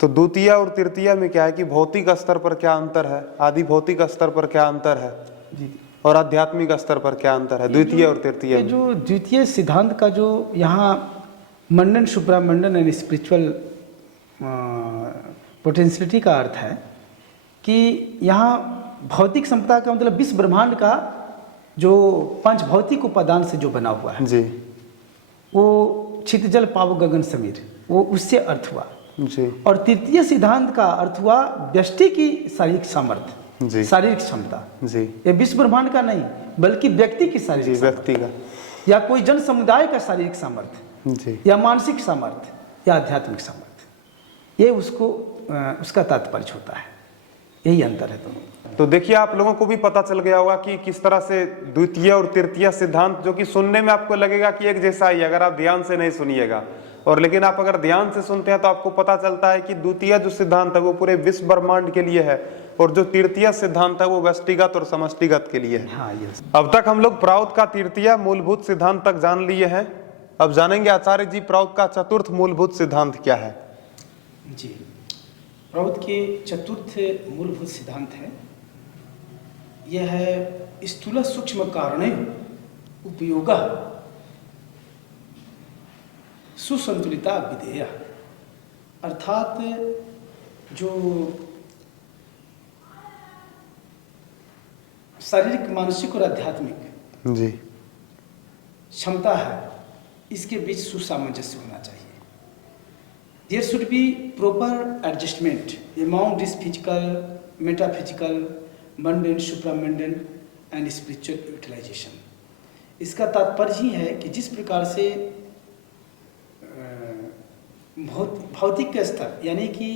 तो द्वितीय और तृतीय में क्या है कि भौतिक स्तर पर क्या अंतर है, आदि भौतिक स्तर पर क्या अंतर है, जी, और आध्यात्मिक स्तर पर क्या अंतर है द्वितीय और तृतीय ये में? जो द्वितीय सिद्धांत का जो यहाँ मंडन सुप्रामंडन एंड स्पिरिचुअल पोटेंशियलिटी का अर्थ है कि यहाँ भौतिक क्षमता का मतलब विश्व ब्रह्मांड का जो पंच भौतिक उपादान से जो बना हुआ है, जी वो छित जल पाव गगन समीर, वो उससे अर्थ हुआ। जी और तृतीय सिद्धांत का अर्थ हुआ व्यष्टि की शारीरिक सामर्थ्य, जी शारीरिक क्षमता। जी ये विश्व ब्रह्मांड का नहीं, बल्कि व्यक्ति की जी, शारीरिक व्यक्ति का, या कोई जन समुदाय का शारीरिक सामर्थ्य, जी या मानसिक सामर्थ्य, या आध्यात्मिक सामर्थ्य, ये उसको उसका तात्पर्य होता है। यही अंतर है दोनों। तो देखिए, आप लोगों को भी पता चल गया होगा कि किस तरह से द्वितीय और तृतीय सिद्धांत, जो कि सुनने में आपको लगेगा कि एक जैसा ही, अगर आप ध्यान से नहीं सुनिएगा, और लेकिन आप अगर ध्यान से सुनते हैं तो आपको पता चलता है कि द्वितीय जो सिद्धांत है वो पूरे विश्व ब्रह्मांड के लिए है, और जो तृतीय सिद्धांत है वो व्यष्टिगत और समष्टिगत के लिए है। हाँ, यस। अब तक हम लोग प्राउद का तृतीय मूलभूत सिद्धांत तक जान लिए हैं। अब जानेंगे आचार्य जी प्राउद का चतुर्थ मूलभूत सिद्धांत क्या है। जी, प्राउद के चतुर्थ मूलभूत सिद्धांत है, यह है स्थूल सूक्ष्म कारणे उपयोग सुसंतुलिता विधेय। अर्थात जो शारीरिक, मानसिक और आध्यात्मिक जी क्षमता है, इसके बीच सुसामंजस्य होना चाहिए। There should be proper adjustment among this physical, metaphysical, mundane, supramundane and spiritual utilization. इसका तात्पर्य ही है कि जिस प्रकार से भौतिक के स्तर, यानी कि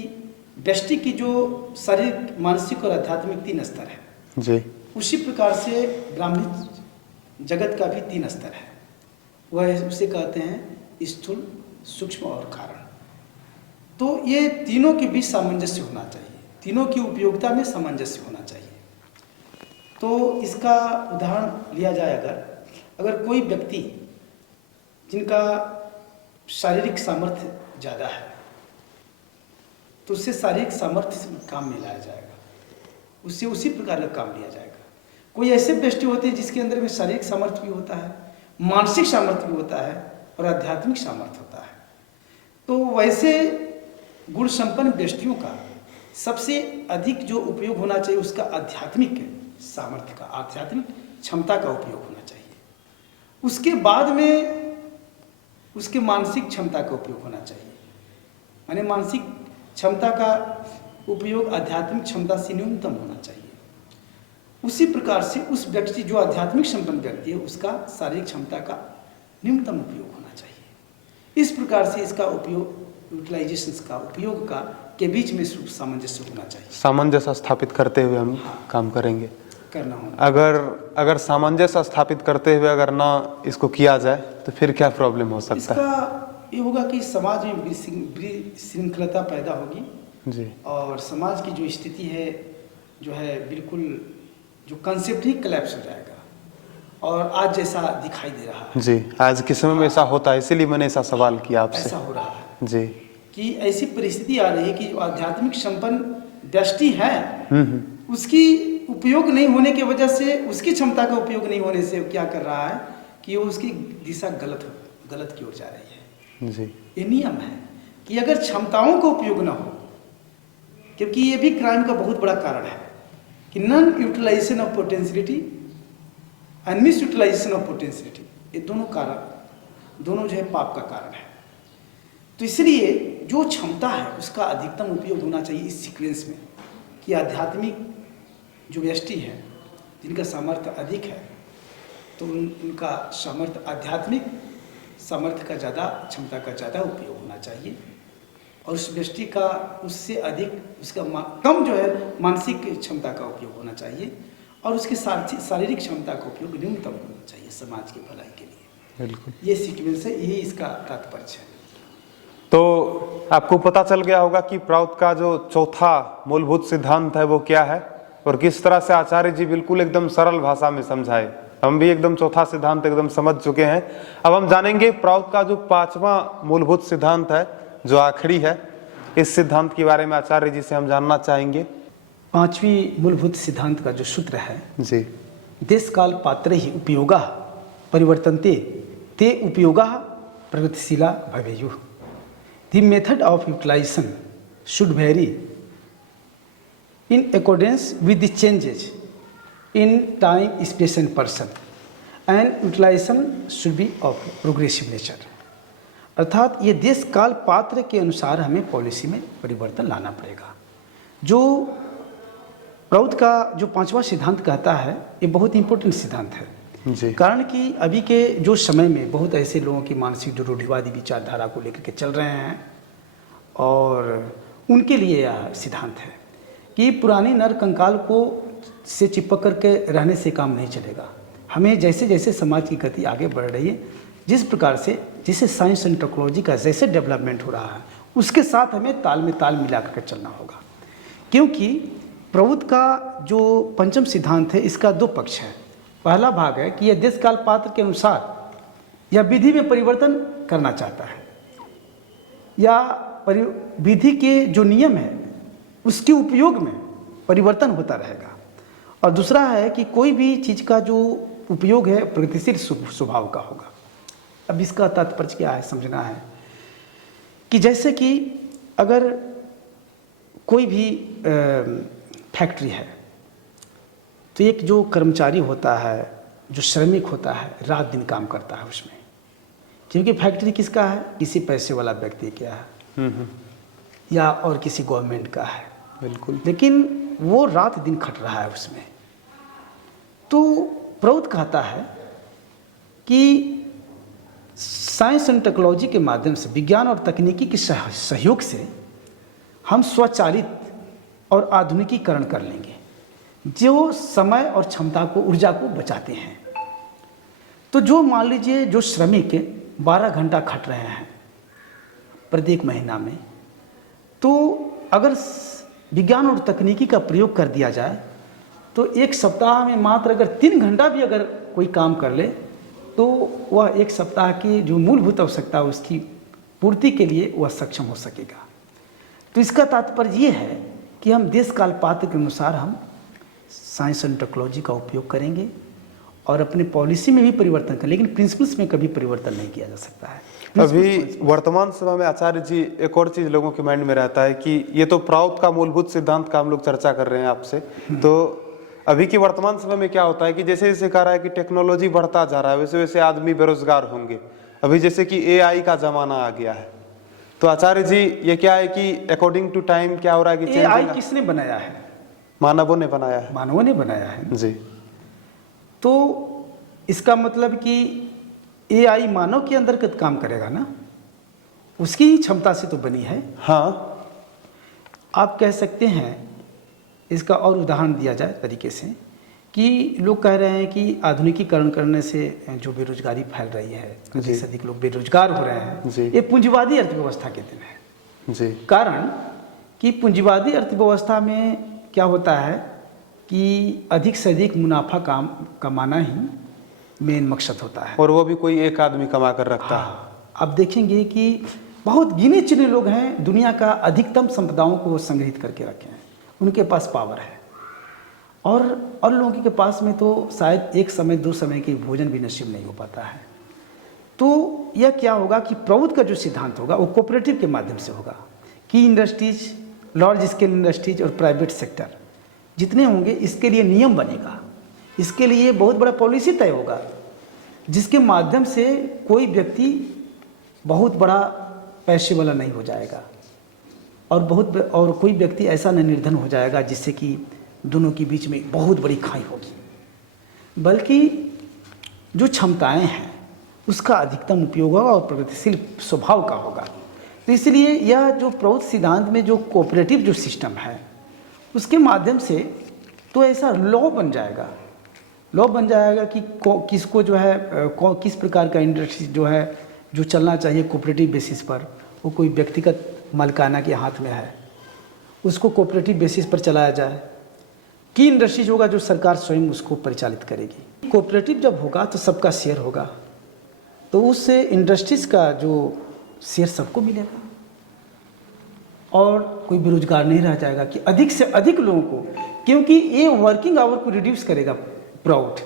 व्यष्टि की जो शारीरिक, मानसिक और आध्यात्मिक 3 स्तर है, जी उसी प्रकार से ब्राह्मणी जगत का भी 3 स्तर है। वह उसे कहते हैं स्थूल, सूक्ष्म और कारण। तो ये तीनों के बीच सामंजस्य होना चाहिए, तीनों की उपयोगिता में सामंजस्य होना चाहिए। तो इसका उदाहरण लिया जाए, अगर कोई व्यक्ति जिनका शारीरिक सामर्थ्य ज़्यादा है, तो उससे शारीरिक सामर्थ्य से काम में लाया जाएगा, उससे उसी प्रकार का काम लिया जाएगा। कोई ऐसे व्यक्ति होते हैं जिसके अंदर में शारीरिक सामर्थ्य भी होता है, मानसिक सामर्थ्य भी होता है और आध्यात्मिक सामर्थ्य होता है। तो वैसे गुण संपन्न व्यक्तियों का सबसे अधिक जो उपयोग होना चाहिए, उसका आध्यात्मिक सामर्थ्य का, आध्यात्मिक क्षमता का उपयोग होना चाहिए। उसके बाद में उसके मानसिक क्षमता का उपयोग होना चाहिए, माने मानसिक क्षमता का उपयोग आध्यात्मिक क्षमता से न्यूनतम होना चाहिए। उसी प्रकार से उस व्यक्ति, जो आध्यात्मिक संपन्न व्यक्ति है, उसका शारीरिक क्षमता का न्यूनतम उपयोग होना चाहिए। इस प्रकार से इसका उपयोग, यूटिलाइजेशन का उपयोग का के बीच में सामंजस्य होना चाहिए। सामंजस्य स्थापित करते हुए हम काम करेंगे, करना होना। अगर सामंजस्य स्थापित करते हुए अगर ना इसको किया जाए तो फिर क्या प्रॉब्लम हो सकता है? इसका ये होगा कि समाज में विशृंखलता पैदा होगी जी, और समाज की जो स्थिति है, जो है बिल्कुल, जो कंसेप्ट ही कोलैप्स हो जाएगा, और आज जैसा दिखाई दे रहा है। जी, आज के समय में ऐसा होता है, इसीलिए मैंने ऐसा सवाल किया आपसे। ऐसा हो रहा है जी, कि ऐसी परिस्थिति आ रही है कि जो आध्यात्मिक संपन्न दृष्टि है, उसकी उपयोग नहीं होने की वजह से, उसकी क्षमता का उपयोग नहीं होने से क्या कर रहा है कि वो उसकी दिशा गलत की ओर जा रही है। जी, ये नियम है कि अगर क्षमताओं का उपयोग ना हो, क्योंकि ये भी क्राइम का बहुत बड़ा कारण है कि non utilization of potentiality and misutilization of potentiality, ये दोनों कारण दोनों जो है पाप का कारण है। तो इसलिए जो क्षमता है उसका अधिकतम उपयोग होना चाहिए इस सीक्वेंस में, कि आध्यात्मिक जो व्यष्टि है जिनका सामर्थ्य अधिक है तो उनका सामर्थ्य, आध्यात्मिक सामर्थ्य का ज़्यादा, क्षमता का ज़्यादा उपयोग होना चाहिए, और उस व्यष्टि का उससे अधिक, उसका कम जो है मानसिक क्षमता का उपयोग होना चाहिए, और उसकी शारीरिक क्षमता का उपयोग न्यूनतम होना चाहिए समाज की भलाई के लिए। बिल्कुल, ये सीक्वेंस है, यही इसका तात्पर्य है। तो आपको पता चल गया होगा कि प्राउद का जो चौथा मूलभूत सिद्धांत है वो क्या है, और किस तरह से आचार्य जी बिल्कुल एकदम सरल भाषा में समझाए। हम भी एकदम चौथा सिद्धांत एकदम समझ चुके हैं। अब हम जानेंगे प्राउद का जो पांचवा मूलभूत सिद्धांत है, जो आखिरी है, इस सिद्धांत के बारे में आचार्य जी से हम जानना चाहेंगे। पांचवी मूलभूत सिद्धांत का जो सूत्र है जी, देश काल पात्र ही उपयोगा परिवर्तनते ते उपयोगा प्रगतिशीला भवेयुः। The method of utilization should vary in accordance with the changes in time, space and person, and utilization should be of progressive nature। अर्थात ये देश काल पात्र के अनुसार हमें पॉलिसी में परिवर्तन लाना पड़ेगा। जो प्राउद का जो पांचवा सिद्धांत कहता है ये बहुत इंपॉर्टेंट सिद्धांत है जी। कारण कि अभी के जो समय में बहुत ऐसे लोगों की मानसिक जो रूढ़िवादी विचारधारा को लेकर के चल रहे हैं, और उनके लिए यह सिद्धांत है कि पुरानी नर कंकाल को से चिपक करके रहने से काम नहीं चलेगा। हमें जैसे जैसे समाज की गति आगे बढ़ रही है, जिस प्रकार से जैसे साइंस एंड टेक्नोलॉजी का जैसे डेवलपमेंट हो रहा है, उसके साथ हमें ताल में ताल मिला करके चलना होगा। क्योंकि प्रभुत्व का जो पंचम सिद्धांत है इसका दो पक्ष है। पहला भाग है कि यह देश काल पात्र के अनुसार या विधि में परिवर्तन करना चाहता है, या विधि के जो नियम है उसके उपयोग में परिवर्तन होता रहेगा। और दूसरा है कि कोई भी चीज़ का जो उपयोग है प्रगतिशील स्वभाव का होगा। अब इसका तात्पर्य क्या है समझना है कि जैसे कि अगर कोई भी फैक्ट्री है तो एक जो कर्मचारी होता है, जो श्रमिक होता है, रात दिन काम करता है उसमें, क्योंकि फैक्ट्री किसका है, किसी पैसे वाला व्यक्ति का है या और किसी गवर्नमेंट का है, बिल्कुल, लेकिन वो रात दिन खट रहा है उसमें। तो प्रौद कहता है कि साइंस एंड टेक्नोलॉजी के माध्यम से, विज्ञान और तकनीकी के सहयोग से हम स्वचालित और आधुनिकीकरण कर लेंगे जो समय और क्षमता को, ऊर्जा को बचाते हैं। तो जो मान लीजिए जो श्रमिक 12 घंटा खट रहे हैं प्रत्येक महीना में, तो अगर विज्ञान और तकनीकी का प्रयोग कर दिया जाए तो एक सप्ताह में मात्र अगर 3 घंटा भी अगर कोई काम कर ले तो वह एक सप्ताह की जो मूलभूत आवश्यकता है उसकी पूर्ति के लिए वह सक्षम हो सकेगा। तो इसका तात्पर्य ये है कि हम देश काल पात्र के अनुसार हम साइंस एंड टेक्नोलॉजी का उपयोग करेंगे और अपने पॉलिसी में भी परिवर्तन करें, लेकिन प्रिंसिपल्स में कभी परिवर्तन नहीं किया जा सकता है। अभी वर्तमान समय में आचार्य जी एक और चीज लोगों के माइंड में रहता है कि ये तो प्राउद का मूलभूत सिद्धांत का हम लोग चर्चा कर रहे हैं आपसे, तो अभी के वर्तमान समय में क्या होता है कि जैसे जैसे कह रहा है कि टेक्नोलॉजी बढ़ता जा रहा है वैसे वैसे आदमी बेरोजगार होंगे। अभी जैसे कि AI का जमाना आ गया है, तो आचार्य जी ये क्या है कि अकॉर्डिंग टू टाइम क्या हो रहा है कि AI किसने बनाया है? मानवों ने बनाया है। मानवों ने बनाया है जी। तो इसका मतलब कि AI मानव के अंतर्गत काम करेगा ना, उसकी ही क्षमता से तो बनी है। हाँ, आप कह सकते हैं, इसका और उदाहरण दिया जाए तरीके से कि लोग कह रहे हैं कि आधुनिकीकरण करने से जो बेरोजगारी फैल रही है, अधिक से अधिक लोग बेरोजगार हो रहे हैं, ये पूंजीवादी अर्थव्यवस्था के दिन है जी। कारण कि पूंजीवादी अर्थव्यवस्था में क्या होता है कि अधिक से अधिक मुनाफा कमाना ही मेन मकसद होता है, और वो भी कोई एक आदमी कमा कर रखता है। आप देखेंगे कि बहुत गिने चुने लोग हैं दुनिया का अधिकतम संपदाओं को संग्रहित करके रखे हैं, उनके पास पावर है, और लोगों के पास में तो शायद एक समय 2 समय के भोजन भी नसीब नहीं हो पाता है। तो यह क्या होगा कि प्रभुत्व का जो सिद्धांत होगा वो कोऑपरेटिव के माध्यम से होगा कि इंडस्ट्रीज, लार्ज स्केल इंडस्ट्रीज और प्राइवेट सेक्टर जितने होंगे इसके लिए नियम बनेगा, इसके लिए बहुत बड़ा पॉलिसी तय होगा जिसके माध्यम से कोई व्यक्ति बहुत बड़ा पैसे वाला नहीं हो जाएगा और कोई व्यक्ति ऐसा न निर्धन हो जाएगा जिससे कि दोनों के बीच में बहुत बड़ी खाई होगी, बल्कि जो क्षमताएं हैं उसका अधिकतम उपयोग होगा और प्रगतिशील स्वभाव का होगा। तो इसलिए यह जो प्रौद्ध सिद्धांत में जो कोऑपरेटिव जो सिस्टम है उसके माध्यम से तो ऐसा लॉ बन जाएगा कि किसको जो है किस प्रकार का इंडस्ट्री जो है जो चलना चाहिए कोऑपरेटिव बेसिस पर, वो कोई व्यक्तिगत मालिकाना के हाथ में है, उसको कोऑपरेटिव बेसिस पर चलाया जाए। की इंडस्ट्रीज होगा जो सरकार स्वयं उसको परिचालित करेगी। कोऑपरेटिव जब होगा तो सबका शेयर होगा, तो उस इंडस्ट्रीज का जो शेयर सबको मिलेगा और कोई बेरोजगार नहीं रह जाएगा कि अधिक से अधिक लोगों को, क्योंकि ये वर्किंग आवर को रिड्यूस करेगा प्राउड।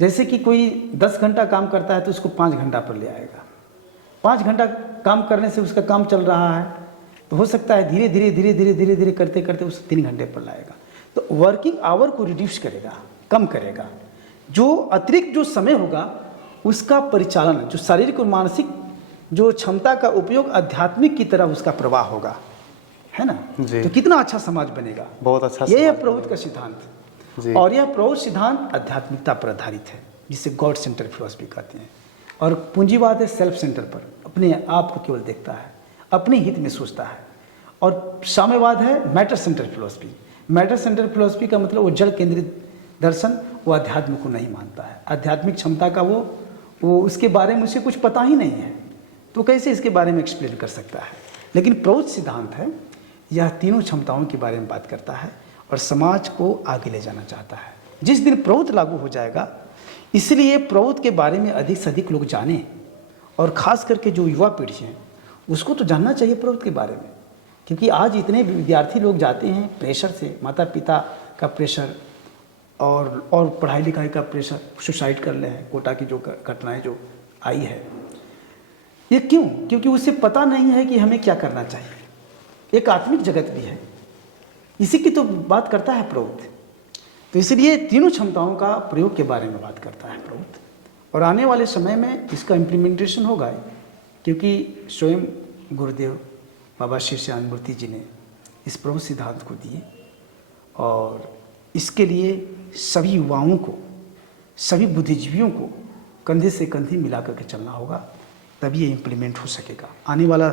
जैसे कि कोई 10 घंटा काम करता है तो उसको 5 घंटा पर ले आएगा। 5 घंटा काम करने से उसका काम चल रहा है तो हो सकता है धीरे धीरे करते करते उसे 3 घंटे पर लाएगा। तो वर्किंग आवर को रिड्यूस करेगा, कम करेगा। जो अतिरिक्त जो समय होगा उसका परिचालन, जो शारीरिक और मानसिक जो क्षमता का उपयोग आध्यात्मिक की तरह उसका प्रवाह होगा, है ना। तो कितना अच्छा समाज बनेगा, बहुत अच्छा। ये है प्रौद्ध का सिद्धांत। और यह प्रौद्ध सिद्धांत आध्यात्मिकता पर आधारित है, जिसे गॉड सेंटर फिलॉसफी कहते हैं। और पूंजीवाद है सेल्फ सेंटर पर, अपने आप को केवल देखता है, अपने हित में सोचता है। और साम्यवाद है matter centre philosophy. Matter centre philosophy का मतलब वो जड़ केंद्रित दर्शन, वो अध्यात्म को नहीं मानता है। आध्यात्मिक क्षमता का वो उसके बारे में उसे कुछ पता ही नहीं है, तो कैसे इसके बारे में एक्सप्लेन कर सकता है। लेकिन प्रौद्ध सिद्धांत है, यह तीनों क्षमताओं के बारे में बात करता है और समाज को आगे ले जाना चाहता है। जिस दिन प्रौद्ध लागू हो जाएगा, इसलिए प्रौद्ध के बारे में अधिक से अधिक लोग जानें, और ख़ास करके जो युवा पीढ़ी है उसको तो जानना चाहिए प्रौद्ध के बारे में। क्योंकि आज इतने विद्यार्थी लोग जाते हैं प्रेशर से, माता पिता का प्रेशर और पढ़ाई लिखाई का प्रेशर, सुसाइड कर ले हैं, कोटा की जो घटनाएं जो आई है, ये क्यों? क्योंकि उसे पता नहीं है कि हमें क्या करना चाहिए। एक आत्मिक जगत भी है, इसी की तो बात करता है प्रौद्ध। तो इसलिए तीनों क्षमताओं का प्रयोग के बारे में बात करता है प्रौद्ध। और आने वाले समय में इसका इम्प्लीमेंटेशन होगा, क्योंकि स्वयं गुरुदेव बाबा शिष्यानंद मूर्ति जी ने इस प्रौद्ध सिद्धांत को दिए, और इसके लिए सभी युवाओं को, सभी बुद्धिजीवियों को कंधे से कंधे मिला करके चलना होगा, तभी ये इम्प्लीमेंट हो सकेगा। आने वाला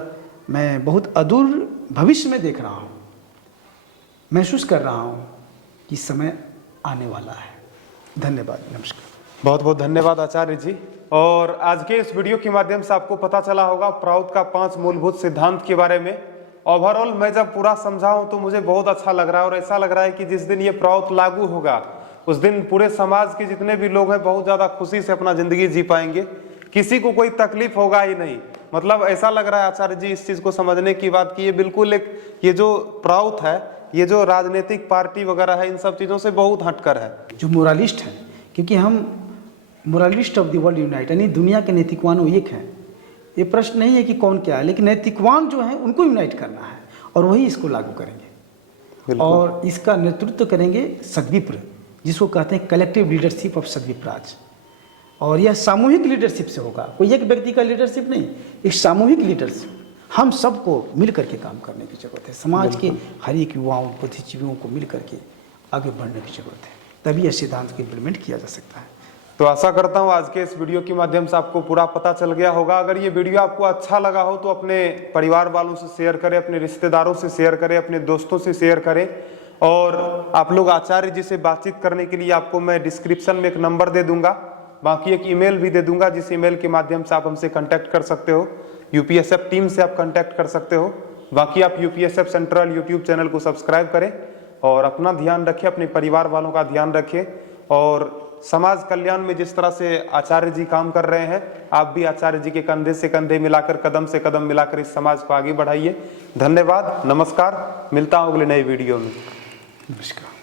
मैं बहुत अदूर भविष्य में देख रहा हूँ, महसूस कर रहा हूँ कि समय आने वाला है। धन्यवाद, नमस्कार। बहुत बहुत धन्यवाद आचार्य जी। और आज के इस वीडियो के माध्यम से आपको पता चला होगा प्रौद्ध का 5 मूलभूत सिद्धांत के बारे में। ओवरऑल मैं जब पूरा समझाऊं तो मुझे बहुत अच्छा लग रहा है, और ऐसा लग रहा है कि जिस दिन ये प्रौद्ध लागू होगा उस दिन पूरे समाज के जितने भी लोग हैं बहुत ज़्यादा खुशी से अपना जिंदगी जी पाएंगे, किसी को कोई तकलीफ होगा ही नहीं। मतलब ऐसा लग रहा है आचार्य जी इस चीज़ को समझने की बात की ये बिल्कुल ये जो प्रौद्ध है, ये जो राजनीतिक पार्टी वगैरह है, इन सब चीज़ों से बहुत हटकर है। जो मोरालिस्ट है, क्योंकि हम मोरालिस्ट ऑफ द वर्ल्ड यूनाइट, यानी दुनिया के नैतिकवान वो एक हैं। ये प्रश्न नहीं है कि कौन क्या है, लेकिन नैतिकवान जो हैं उनको यूनाइट करना है, और वही इसको लागू करेंगे। और इसका नेतृत्व करेंगे सद्विप्र, जिसको कहते हैं कलेक्टिव लीडरशिप ऑफ सद्विप्राज। और यह सामूहिक लीडरशिप से होगा, कोई एक व्यक्ति का लीडरशिप नहीं, एक सामूहिक लीडरशिप। हम सबको मिल करके काम करने की जरूरत है। समाज के हर एक युवाओं, बुद्धिजीवियों को मिल करके आगे बढ़ने की जरूरत है, तभी यह सिद्धांत को इम्प्लीमेंट किया जा सकता है। तो आशा करता हूँ आज के इस वीडियो के माध्यम से आपको पूरा पता चल गया होगा। अगर ये वीडियो आपको अच्छा लगा हो तो अपने परिवार वालों से शेयर करें, अपने रिश्तेदारों से शेयर करें, अपने दोस्तों से शेयर करें। और आप लोग आचार्य जी से बातचीत करने के लिए आपको मैं डिस्क्रिप्शन में एक नंबर दे दूंगा, बाकी एक ईमेल भी दे दूंगा, जिस ईमेल के माध्यम से आप हमसे कांटेक्ट कर सकते हो। यूपीएसएफ टीम से आप कांटेक्ट कर सकते हो। बाकी आप यूपीएसएफ सेंट्रल यूट्यूब चैनल को सब्सक्राइब करें और अपना ध्यान रखें, अपने परिवार वालों का ध्यान रखें। और समाज कल्याण में जिस तरह से आचार्य जी काम कर रहे हैं, आप भी आचार्य जी के कंधे से कंधे मिलाकर, कदम से कदम मिलाकर इस समाज को आगे बढ़ाइए। धन्यवाद, नमस्कार। मिलता हूं अगले नए वीडियो में। नमस्कार।